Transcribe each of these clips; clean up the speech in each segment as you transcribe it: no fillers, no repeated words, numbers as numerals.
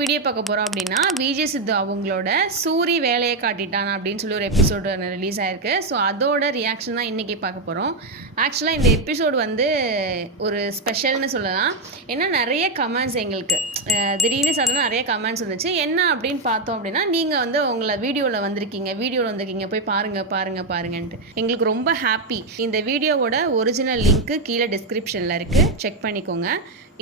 Video பார்க்க போகிறோம் அப்படின்னா விஜய் சித்து அவங்களோட சூரி வேலையை காட்டிட்டான் அப்படின்னு சொல்லி ஒரு எபிசோடு ரிலீஸ் ஆயிருக்கு. ஸோ அதோட ரியாக்ஷன் தான் இன்றைக்கி பார்க்க போகிறோம். ஆக்சுவலாக இந்த எபிசோடு வந்து ஒரு ஸ்பெஷல்னு சொல்லலாம். ஏன்னா நிறைய கமெண்ட்ஸ் எங்களுக்கு திடீர்னு சடனாக நிறைய கமெண்ட்ஸ் வந்துச்சு. என்ன அப்படின்னு பார்த்தோம் அப்படின்னா, நீங்கள் வந்து உங்களை வீடியோவில் வந்திருக்கீங்க போய் பாருங்கன்ட்டு எங்களுக்கு ரொம்ப ஹாப்பி. இந்த வீடியோவோட ஒரிஜினல் லிங்க்கு கீழே டிஸ்கிரிப்ஷனில் இருக்குது, செக் பண்ணிக்கோங்க.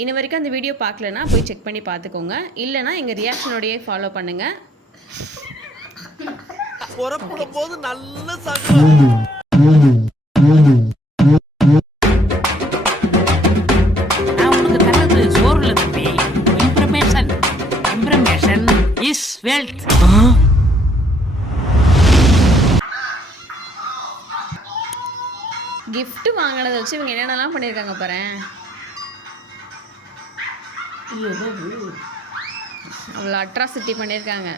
இன்ன வரைக்கும் அந்த வீடியோ பார்க்கலன்னா போய் செக் பண்ணி பார்த்துக்கோங்க. இல்லைனா எங்கள் ரியாக்ஷனோடையே ஃபாலோ பண்ணுங்கள். புறப்படும் போது நல்ல உனக்கு தரது சோறுல தம்பி. Information is wealth. கிஃப்ட் வாங்கினதை வச்சு இவங்க என்னென்னலாம் பண்ணியிருக்காங்க பாரு. அவ்வளோ அட்ராசிட்டி பண்ணியிருக்காங்க.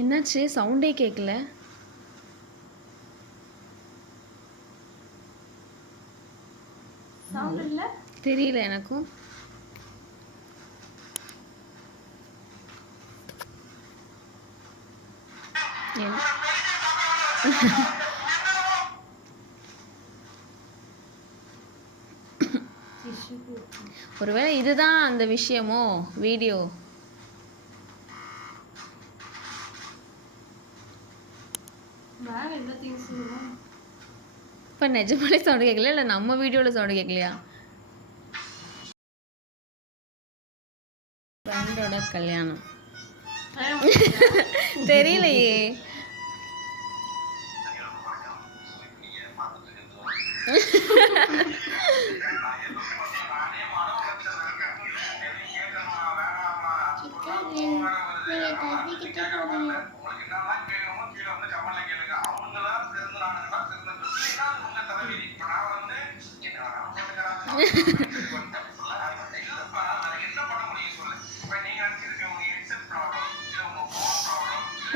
என்னாச்சு? சவுண்டே கேட்கல. தெரியல எனக்கும். ஒருவேளை இதுதான் அந்த விஷயமோ வீடியோ. இப்போ நிஜமாலே சவுண்டு கேட்கலையா இல்லை நம்ம வீடியோவில் சவுண்டு கேட்கலையா? ஃப்ரெண்டோட கல்யாணம் தெரியலையே.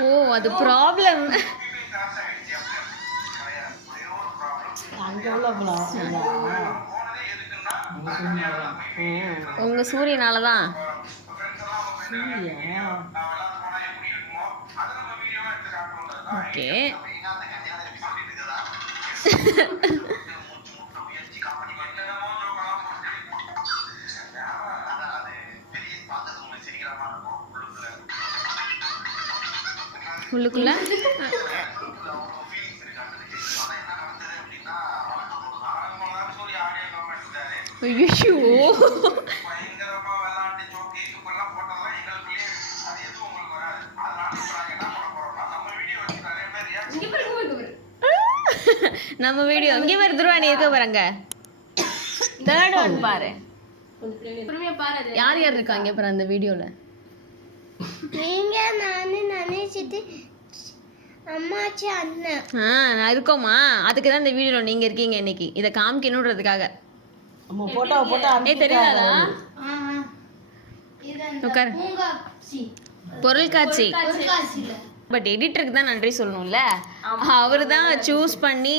ஓ, அது ப்ராப்ளம். உங்க சூரியனால தான். ஓகே. உள்ளுக்குள்ள ஐயோ, நம்ம வீடியோ இங்கே வேறு துருவாணி இருக்க பாருங்க. தேர்ட் ஒன் பாரு. யார் யார் இருக்கா இங்கே பாரு அந்த வீடியோல? நீங்க, நானு, நினைச்சிட்டு அம்மாச்சி, அண்ணன். நான் இருக்கோமா? அதுக்கு தான் இந்த வீடியோல நீங்க இருக்கீங்க இன்னைக்கு. இதை காமிக்கணுன்றதுக்காக. தெரியாதா? பொருள்காட்சி. பட் எடிட்டருக்கு தான் நன்றி சொல்லணும்ல. அவர் தான் சூஸ் பண்ணி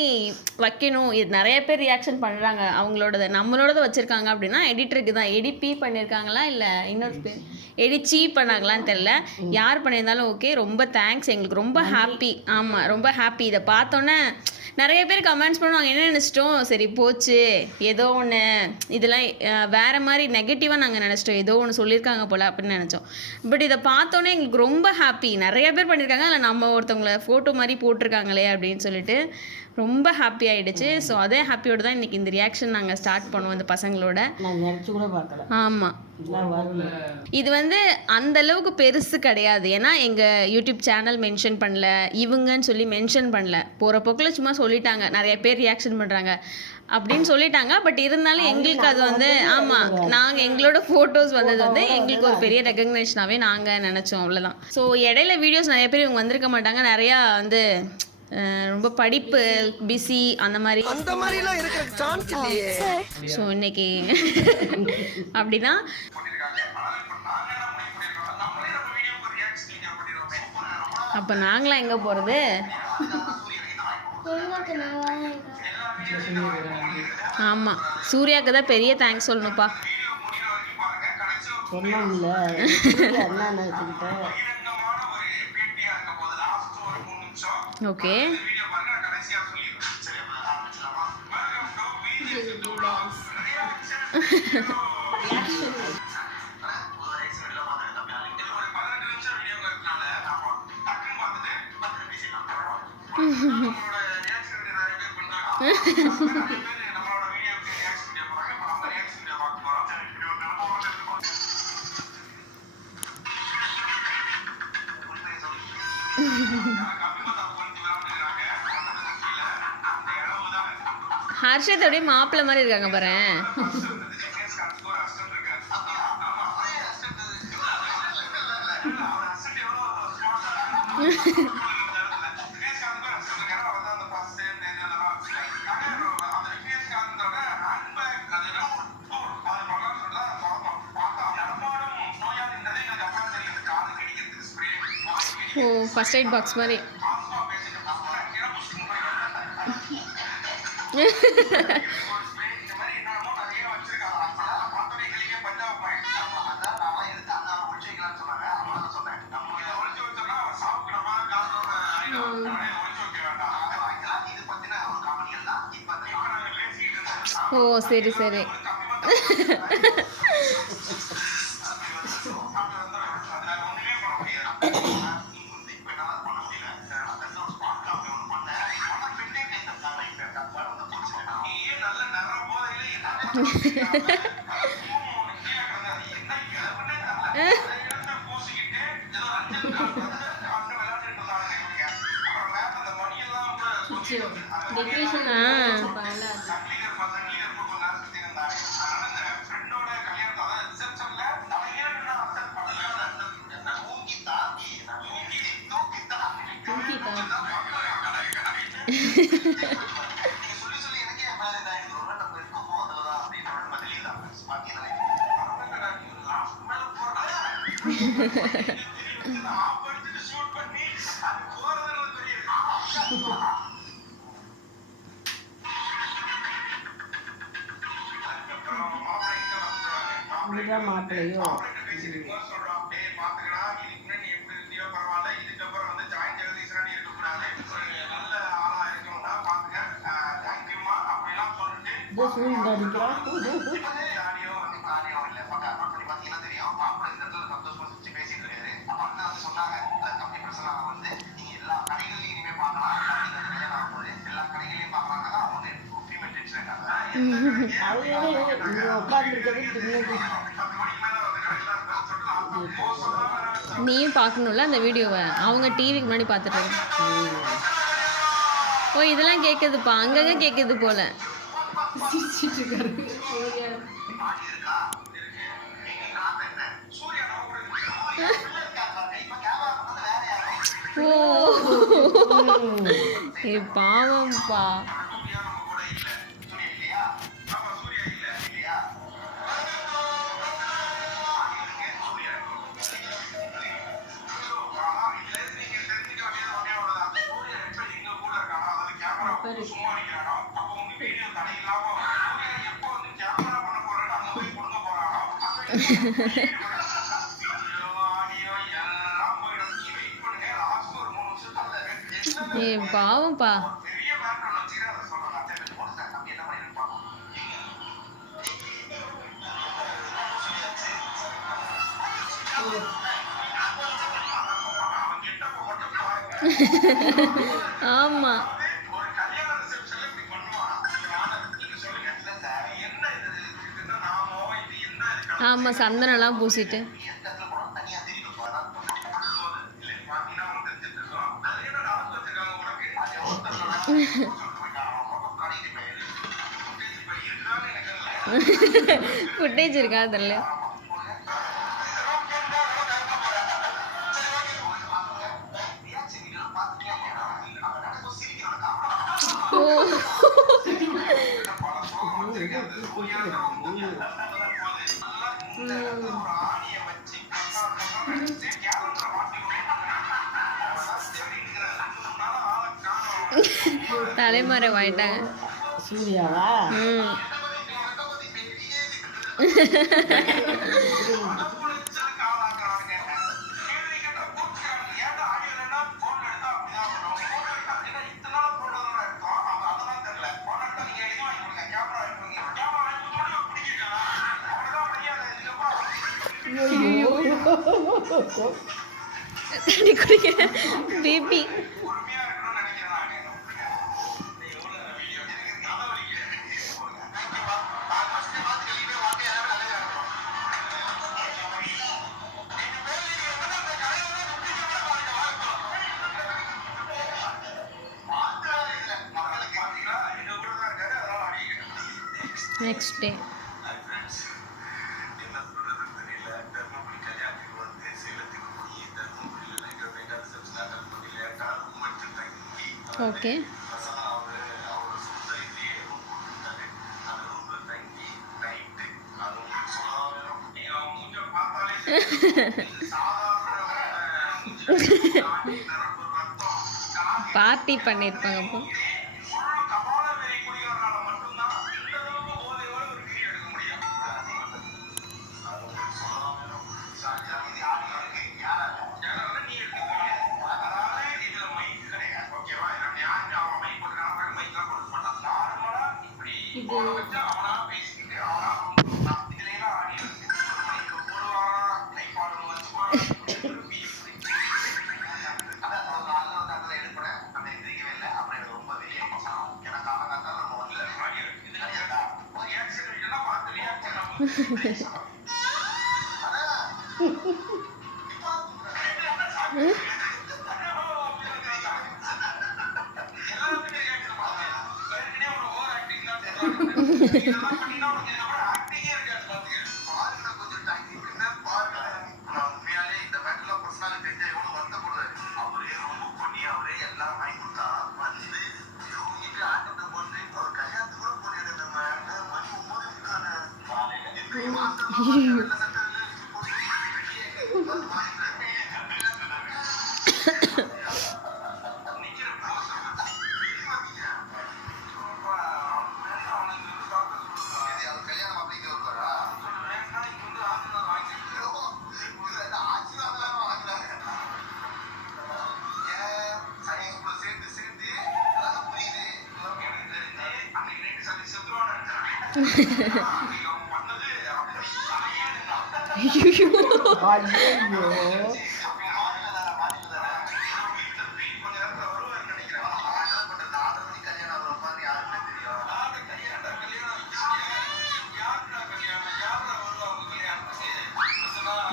வைக்கணும். இது நிறைய பேர் ரியாக்ஷன் பண்ணுறாங்க. அவங்களோடது நம்மளோடத வச்சுருக்காங்க அப்படின்னா எடிட்டருக்கு தான். எடிபி பண்ணியிருக்காங்களா இல்லை இன்னொரு பேர் எடிச்சி பண்ணாங்களான்னு தெரில. யார் பண்ணியிருந்தாலும் ஓகே, ரொம்ப தேங்க்ஸ். எங்களுக்கு ரொம்ப ஹாப்பி. ஆமாம், ரொம்ப ஹாப்பி. இதை பார்த்தோன்னே நிறைய பேர் கமெண்ட்ஸ் பண்ணுவாங்க. என்ன நினச்சிட்டோம், சரி போச்சு ஏதோ ஒன்று, இதெல்லாம் வேறு மாதிரி நெகட்டிவாக நாங்கள் நினச்சிட்டோம், ஏதோ ஒன்று சொல்லியிருக்காங்க போல் அப்படின்னு நினச்சோம். பட் இதை பார்த்தோன்னே எங்களுக்கு ரொம்ப ஹாப்பி. நிறைய பேர் பண்ணியிருக்காங்க, அதில் நம்ம ஒருத்தவங்களை ஃபோட்டோ மாதிரி போட்டிருக்காங்களே அப்படின்னு சொல்லிட்டு ரொம்ப ஹாப்பி ஆகிடுச்சு. ஸோ அதே ஹாப்பியோடு தான் இன்றைக்கி இந்த ரியாக்ஷன் நாங்கள் ஸ்டார்ட் பண்ணுவோம் இந்த பசங்களோட. ஆமாம், இது வந்து அந்த அளவுக்கு பெருசு கிடையாது. ஏன்னா எங்கள் யூடியூப் சேனல் மென்ஷன் பண்ணல, இவங்கன்னு சொல்லி மென்ஷன் பண்ணல. போகிற போக்கில் சும்மா சொல்லிட்டாங்க, நிறைய பேர் ரியாக்ஷன் பண்ணுறாங்க அப்படின்னு சொல்லிட்டாங்க. பட் இருந்தாலும் எங்களுக்கு அது வந்து ஆமாம், நாங்கள் எங்களோட ஃபோட்டோஸ் வந்தது வந்து எங்களுக்கு ஒரு பெரிய ரெகக்னேஷனாகவே நாங்கள் நினச்சோம், அவ்வளோதான். ஸோ இடையில வீடியோஸ் நிறைய பேர் இவங்க வந்திருக்க மாட்டாங்க. நிறையா வந்து ரொம்ப படிப்பு பிஸி அந்த மாதிரி. அந்த மாதிரிலாம் இருக்கிற சான்ஸ் இல்லையே. ஸோ இன்னைக்கு அப்படிதான். அப்போ நாங்களாம் எங்கே போகிறது? உங்களுக்கு நான் வரேன். ஆமாம், சூர்யாவுக்கு தான் பெரிய தேங்க்ஸ் சொல்லணும்ப்பா. சொன்னோம்ல அண்ணா நினச்சிக்கிட்டேன். ஓகே. ஹர்ஷத்தோடைய மாப்பிள்ளை மாதிரி இருக்காங்க பாரு. ஓ, ஃபர்ஸ்ட் எய்ட் பாக்ஸ் மாதிரி. ஓ சரி சரி. இதுதான் மாப்பிள்ளையோ? சூரியன் அடிக்கிறான். நீயும் பார்க்கணும்ல அந்த வீடியோவை. அவங்க டிவிக்கு முன்னாடி பார்த்துட்டு இருக்காங்க. ஓ இதெல்லாம் கேட்குதுப்பா, அங்கங்க கேட்குது போல. ஓ ஏ பாவம்பா. ஏ பாவம்பா. ஆமா ஆமா, சந்தனம்லாம் பூசிட்டு. ஃபுட்டேஜ் இருக்கா அதில்? தலைமறைவாயிட்டாங்க. சூர்யாவா? ம். தண்ணி குடிக்க baby. Next day okay. Party பண்ணியிருப்பாங்க அப்போ.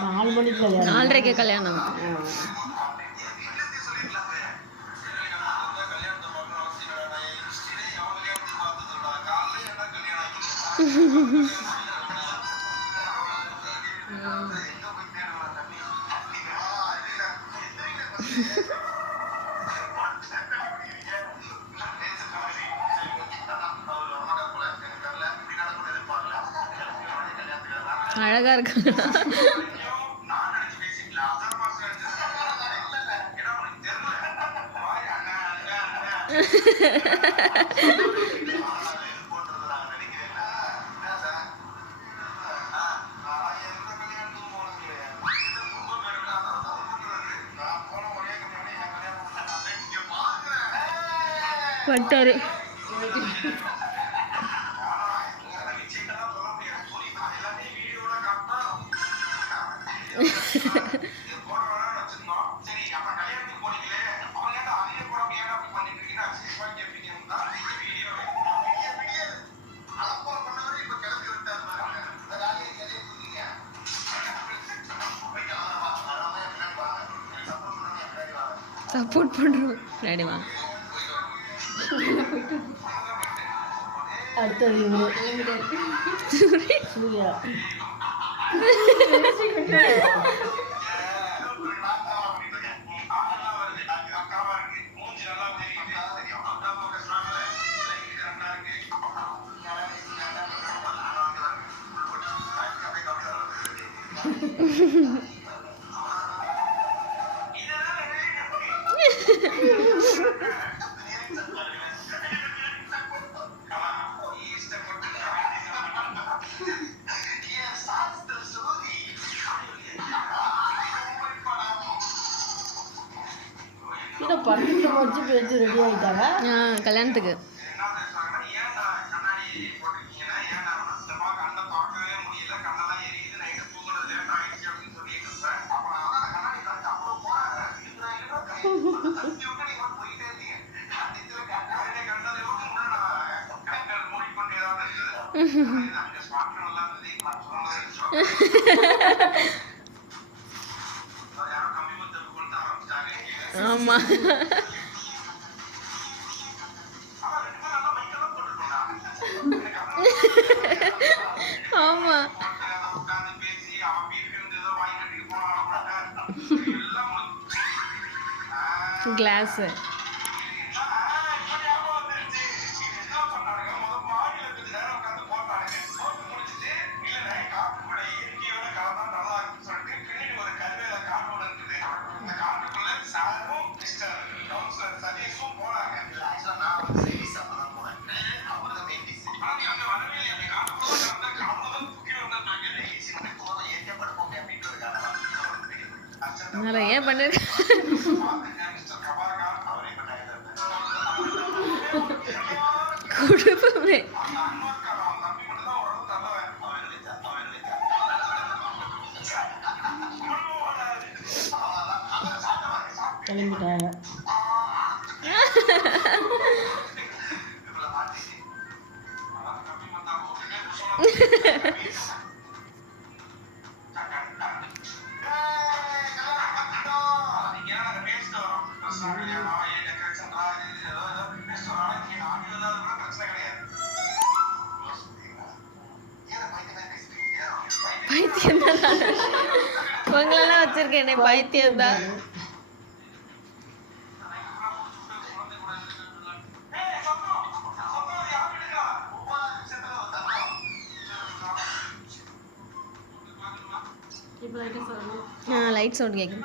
நாலு மணிக்கு கல்யாணம். 4:30க்கு கல்யாணம். அழகா இருக்கு. வந்துட்டாரு. சப்போர்ட் பண்றோம். ரெடி வா. அடுத்தது இவரு சூர்யா. கீழே பட்டு வச்சு பேச்சு ரெடி ஆகிட்டாங்க. கல்யாணத்துக்கு ஆமா ஆமா கிளாஸ் நிறைய பண்ணிருக்க குடும்பமே கிளம்பிட்டாங்க. பைத்தியம் தான் உங்களெல்லாம் வச்சிருக்கேனே பைத்தியம் தான். லைட் சவுண்ட் கேட்குது.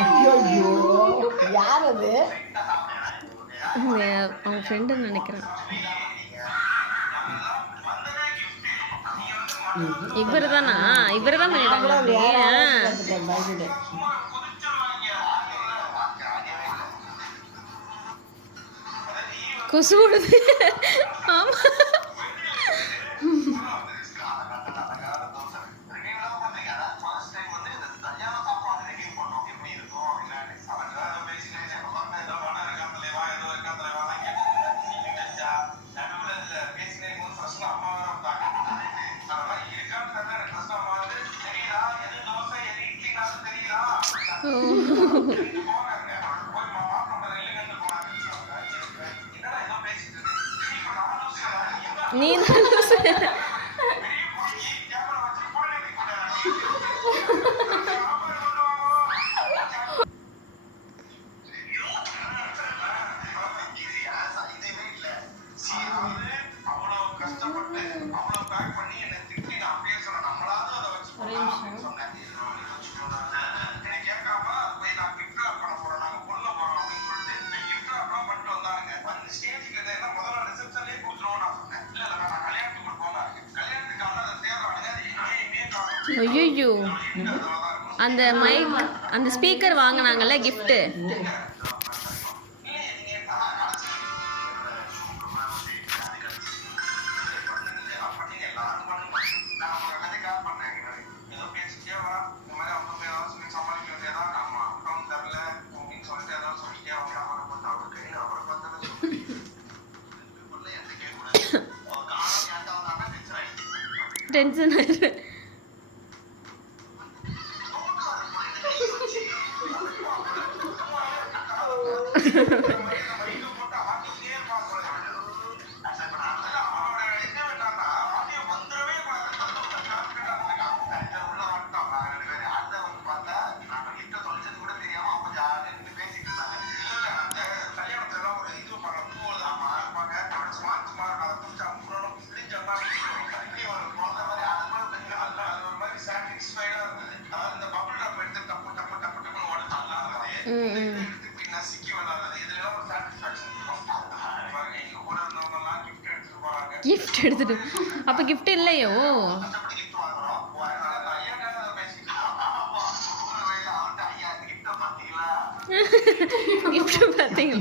ஐயோ யார் அது? அவங்க ஃப்ரெண்டுன்னு நினைக்கிறேன். இவர் தானா? இவர் தான் பண்ணிட்டாங்க. கொசு விடுது. ஆமா நீ ஐயோ அந்த மைக் அந்த ஸ்பீக்கர் வாங்கினாங்கல்ல கிஃப்ட்டு, டென்ஷன் ஆயிரு. கிஃப்ட் எடுத்துட்டு அப்ப கிஃப்ட் இல்லையோ? கிஃப்ட் பாத்தீங்க?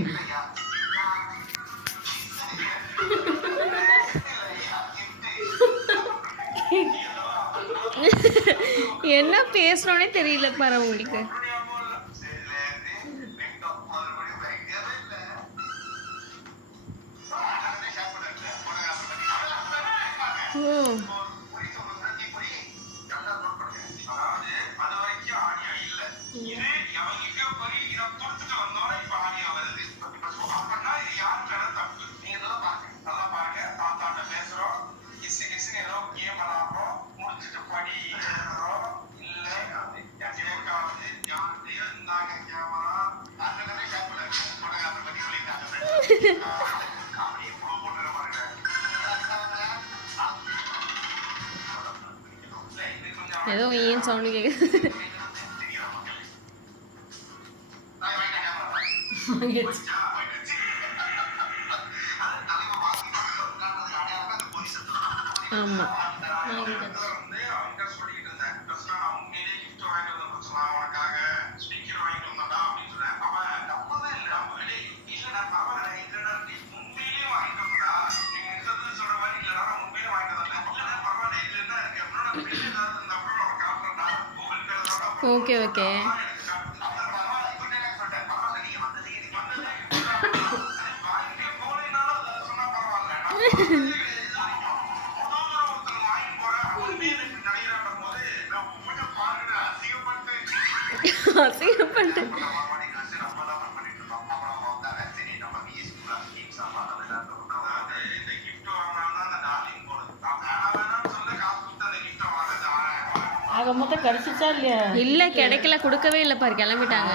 என்ன பேசணும்னே தெரியல பாரு உங்களுக்கு. ஏதோ ஏன் சவுண்ட் கேக்குது. ஆமா ஓகே ஓகே. அசிங்கப்பட்டு ஆக மொத்தம் கிடைச்சிச்சா இல்லையா? இல்ல கிடைக்கல, கொடுக்கவே இல்லை பாரு, கிளம்பிட்டாங்க.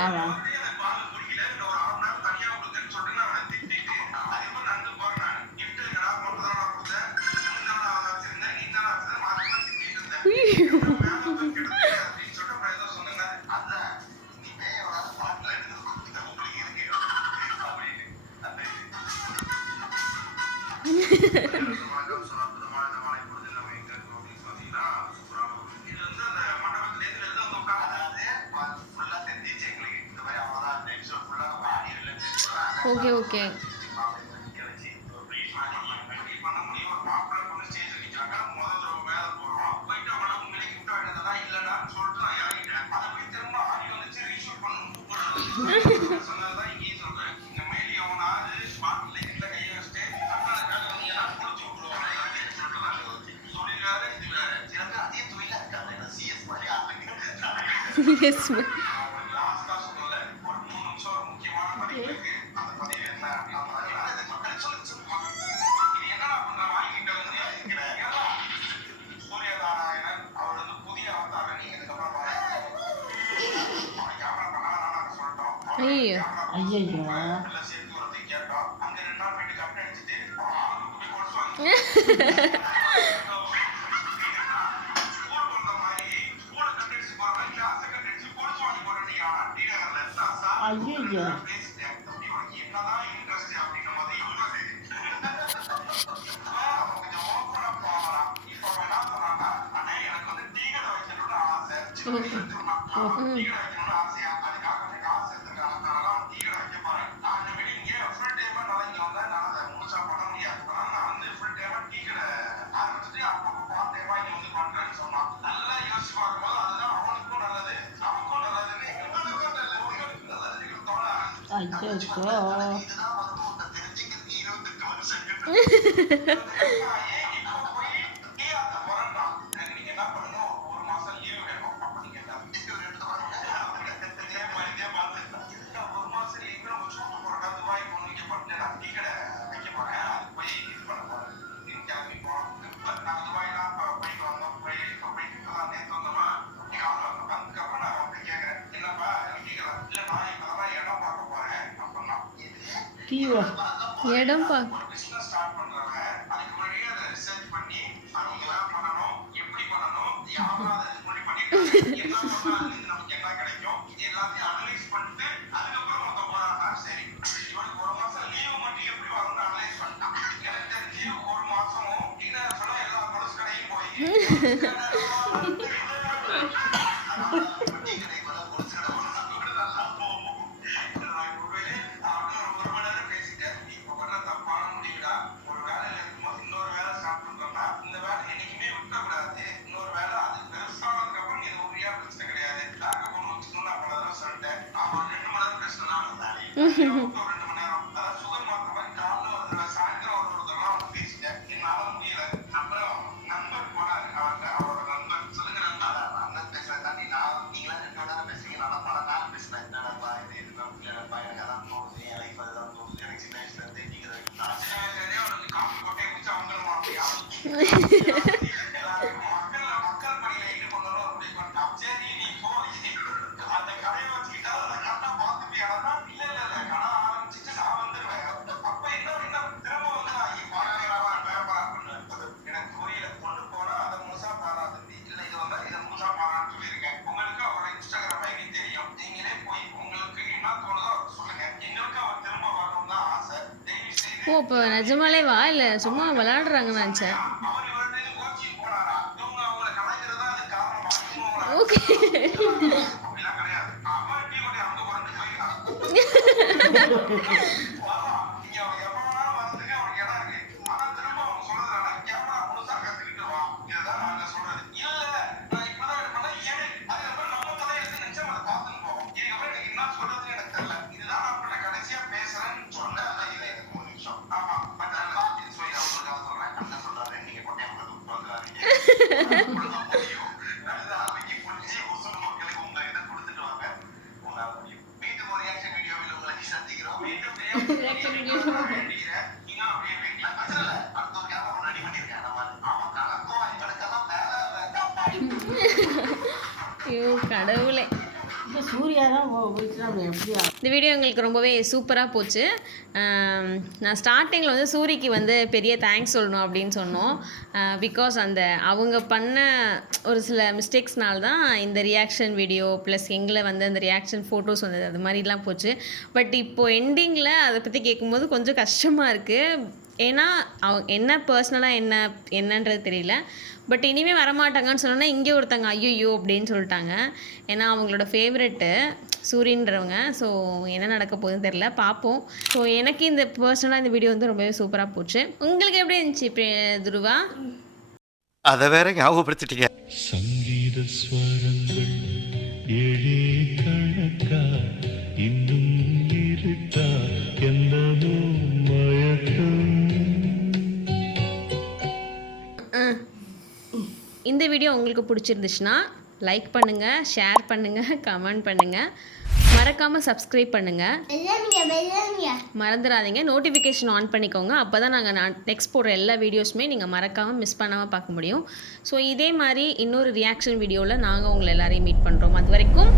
Okay okay. எஸ் ஐயோ ஐயோ ஐயோ இடம் பா ஓ இப்போ நிஜமாலே வா இல்லை சும்மா விளையாடுறாங்க நினச்சேன். ஓகே. ஐயோ கடவுளே. இப்போ சூர்யா தான் போயிடுச்சுன்னா அப்படி எப்படி இந்த வீடியோ எங்களுக்கு ரொம்பவே சூப்பராக போச்சு. நான் ஸ்டார்டிங்கில் வந்து சூரிக்கு வந்து பெரிய தேங்க்ஸ் சொல்லணும் அப்படின்னு சொன்னோம். பிகாஸ் அந்த அவங்க பண்ண ஒரு சில மிஸ்டேக்ஸ்னால தான் இந்த ரியாக்ஷன் வீடியோ ப்ளஸ் எங்களை வந்து அந்த ரியாக்ஷன் ஃபோட்டோஸ் வந்தது, அது மாதிரிலாம் போச்சு. பட் இப்போது எண்டிங்கில் அதை பற்றி கேட்கும்போது கொஞ்சம் கஷ்டமாக இருக்குது. ஏன்னா அவங்க என்ன பர்சனலாக என்னன்றது தெரியல. பட் இனிமேல் வரமாட்டாங்கன்னு சொன்னோன்னா இங்கே ஒருத்தங்க ஐயோ அப்படின்னு சொல்லிட்டாங்க. ஏன்னா அவங்களோட ஃபேவரெட்டு சூரியன்றவங்க. ஸோ என்ன நடக்க போகுதுன்னு தெரில, பார்ப்போம். ஸோ எனக்கு இந்த பர்சனலாக இந்த வீடியோ வந்து ரொம்பவே சூப்பராக போச்சு. உங்களுக்கு எப்படி இருந்துச்சு துருவா? அதை வேற ஞாபகப்படுத்திட்டீங்க. சங்கீத ஸ்வரங்கள் ஏழே கணக்கா இன்னும் இருக்கா என்னமோ மயக்கம். இந்த வீடியோ உங்களுக்கு பிடிச்சிருந்துச்சுன்னா லைக் பண்ணுங்கள், ஷேர் பண்ணுங்கள், கமெண்ட் பண்ணுங்கள், மறக்காமல் சப்ஸ்கிரைப் பண்ணுங்கள். மறந்துடாதீங்க நோட்டிஃபிகேஷன் ஆன் பண்ணிக்கோங்க. அப்போ தான் நாங்கள் நெக்ஸ்ட் போடுற எல்லா வீடியோஸுமே நீங்கள் மறக்காமல் மிஸ் பண்ணாமல் பார்க்க முடியும். ஸோ இதே மாதிரி இன்னொரு ரியாக்ஷன் வீடியோவில் நாங்கள் உங்களை எல்லாரையும் மீட் பண்ணுறோம். அது வரைக்கும்